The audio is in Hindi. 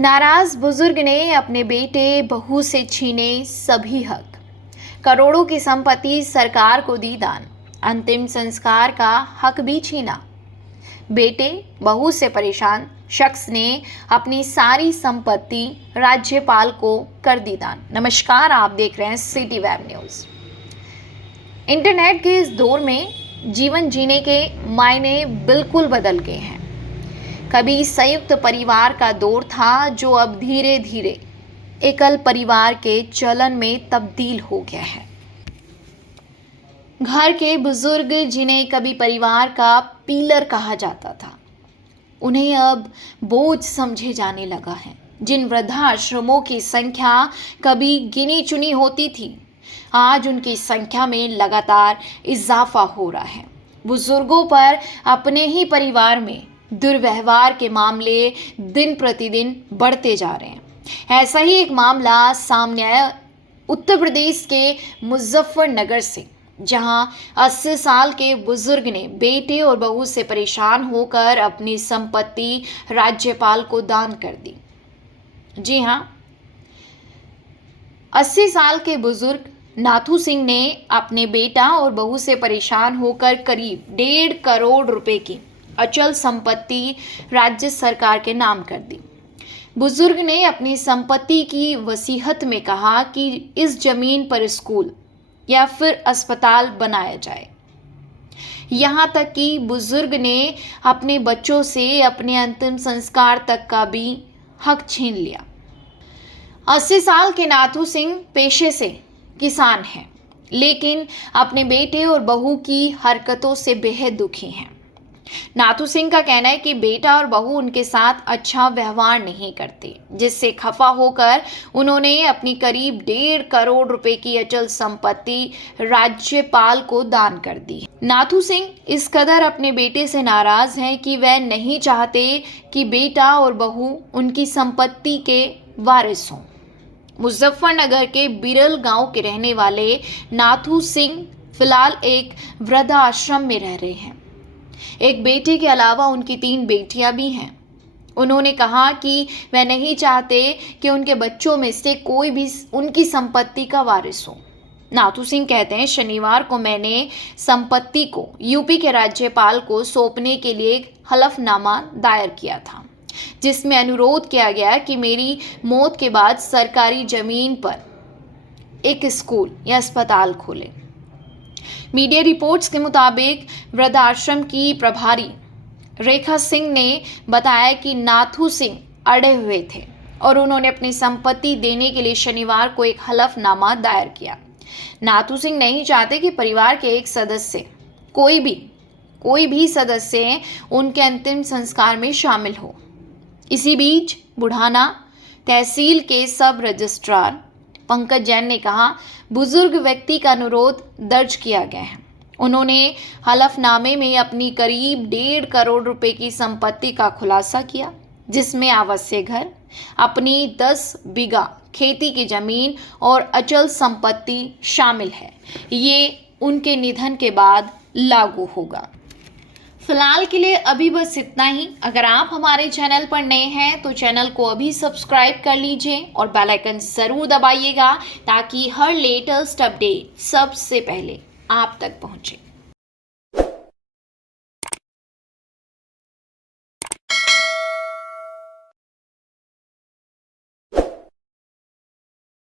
नाराज बुजुर्ग ने अपने बेटे बहू से छीने सभी हक। करोड़ों की संपत्ति सरकार को दी दान। अंतिम संस्कार का हक भी छीना। बेटे बहू से परेशान शख्स ने अपनी सारी संपत्ति राज्यपाल को कर दी दान। नमस्कार, आप देख रहे हैं सिटी वेब न्यूज। इंटरनेट के इस दौर में जीवन जीने के मायने बिल्कुल बदल गए हैं। कभी संयुक्त परिवार का दौर था जो अब धीरे धीरे एकल परिवार के चलन में तब्दील हो गया है। घर के बुजुर्ग जिन्हें कभी परिवार का पिलर कहा जाता था, उन्हें अब बोझ समझे जाने लगा है। जिन वृद्धाश्रमों की संख्या कभी गिनी चुनी होती थी, आज उनकी संख्या में लगातार इजाफा हो रहा है। बुजुर्गों पर अपने ही परिवार में दुर्व्यवहार के मामले दिन प्रतिदिन बढ़ते जा रहे हैं। ऐसा ही एक मामला सामने आया उत्तर प्रदेश के मुजफ्फरनगर से, जहां 80 साल के बुजुर्ग ने बेटे और बहू से परेशान होकर अपनी संपत्ति राज्यपाल को दान कर दी। जी हां, 80 साल के बुजुर्ग नाथू सिंह ने अपने बेटा और बहू से परेशान होकर करीब 1.5 करोड़ रुपए की अचल संपत्ति राज्य सरकार के नाम कर दी। बुजुर्ग ने अपनी संपत्ति की वसीयत में कहा कि इस जमीन पर स्कूल या फिर अस्पताल बनाया जाए। यहाँ तक कि बुजुर्ग ने अपने बच्चों से अपने अंतिम संस्कार तक का भी हक छीन लिया। 80 साल के नाथू सिंह पेशे से किसान हैं, लेकिन अपने बेटे और बहू की हरकतों से बेहद दुखी हैं। नाथू सिंह का कहना है कि बेटा और बहू उनके साथ अच्छा व्यवहार नहीं करते, जिससे खफा होकर उन्होंने अपनी करीब 1.5 करोड़ रुपए की अचल संपत्ति राज्यपाल को दान कर दी। नाथू सिंह इस कदर अपने बेटे से नाराज हैं कि वह नहीं चाहते कि बेटा और बहू उनकी संपत्ति के वारिस हों। मुजफ्फरनगर के बिरल गांव के रहने वाले नाथू सिंह फिलहाल एक वृद्धाश्रम में रह रहे हैं। एक बेटे के अलावा उनकी 3 बेटियां भी हैं। उन्होंने कहा कि वह नहीं चाहते कि उनके बच्चों में से कोई भी उनकी संपत्ति का वारिस हो। नाथू सिंह कहते हैं, शनिवार को मैंने संपत्ति को यूपी के राज्यपाल को सौंपने के लिए एक हलफनामा दायर किया था, जिसमें अनुरोध किया गया कि मेरी मौत के बाद सरकारी जमीन पर एक स्कूल या अस्पताल खोले। मीडिया रिपोर्ट्स के मुताबिक वृद्धाश्रम की प्रभारी रेखा सिंह ने बताया कि नाथू सिंह अड़े हुए थे और उन्होंने अपनी संपत्ति देने के लिए शनिवार को एक हलफनामा दायर किया। नाथू सिंह नहीं चाहते कि परिवार के एक सदस्य कोई भी सदस्य उनके अंतिम संस्कार में शामिल हो। इसी बीच बुढ़ाना तहसील के सब रजिस्ट्रार पंकज जैन ने कहा, बुजुर्ग व्यक्ति का अनुरोध दर्ज किया गया है। उन्होंने हलफनामे में अपनी करीब 1.5 करोड़ रुपए की संपत्ति का खुलासा किया, जिसमें आवासीय घर, अपनी 10 बीघा खेती की जमीन और अचल संपत्ति शामिल है। ये उनके निधन के बाद लागू होगा। फिलहाल के लिए अभी बस इतना ही। अगर आप हमारे चैनल पर नए हैं तो चैनल को अभी सब्सक्राइब कर लीजिए और बेल आइकन ज़रूर दबाइएगा, ताकि हर लेटेस्ट अपडेट सबसे पहले आप तक पहुंचे।